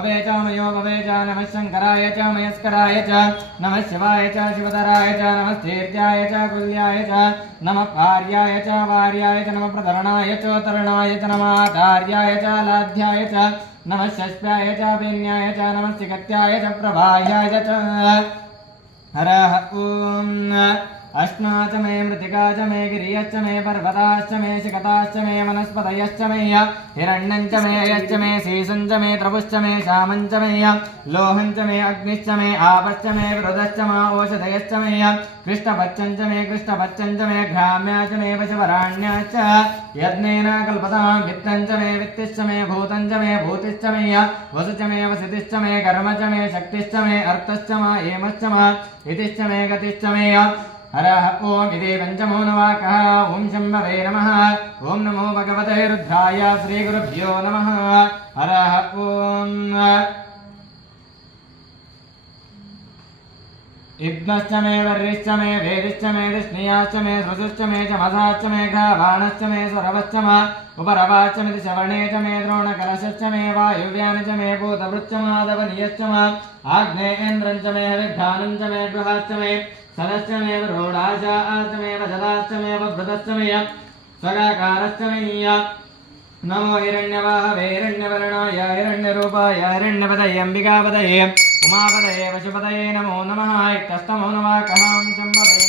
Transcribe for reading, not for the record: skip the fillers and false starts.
भवे च मयो भवे च नमः शङ्कराय च मयस्कराय च नमः शिवाय च शिवधराय च नमः स्थीर्याय च कुल्याय च नमः भार्याय च वार्याय च नमः प्रतरणाय च तरणाय च नमः आचार्याय च लाध्याय च नमः शस्याय च पेन्याय च नमः सिकत्याय च प्रभायाय च हरः ॐ अश्नाच मे मृतिकाच मे गिरियश्च मे पर्वताश्च मे शिखताश्च मे वनस्पतयश्च मे हिरण्यञ्च मे यश्च मे शीशञ्च मे त्रपुश्च मे श्यामञ्च मे लोहञ्च मे अग्निश्च मे आपश्च मे विरुदश्च मा ओषधयश्च मे कृष्णपच्चञ्च मे घ्राम्याच मे वशवराण्याश्च यज्ञेन कल्पतां वित्तञ्च मे वित्तिश्च मे भूतञ्च मे भूतिश्च मे वसुच मे वसितिश्च मे कर्म च मे शक्तिश्च मे अर्थश्च मा एमश्च मा इतिश्च मे गतिश्च मे हरः ॐ इति पञ्चमो नवाकः ॐ शम्भवे नमः ॐ नमो भगवते रुद्राय श्रीगुरुभ्यो नमः हरः ॐ इब्नश्च मे वर्रिश्च मे वेदिश्च मे दिष्णियाश्च मे श्रुतुश्च मे चमसाश्च मे घ्रावाणश्च मे स्वरवश्च मा उपरवाश्च मे शवणे च मे द्रोणकलशश्च मे वायुव्यान च मे भूतभृच्च माधवनीयश्च मा आग्नेयेन्द्रञ्च मे हविर्घानञ्च मे गृहाश्च मे सदश्च मे रोडाशाश्च मे वजदाश्च मे वभृतश्च मे स्वगाकारश्च मे नमो हिरण्यवाहवे हिरण्यवर्णाय हिरण्यरूपाय हिरण्यपदये अम्बिकापदये उमापदये वशुपदये नमो नमः इत्यस्तमो नवाकः शम्भवे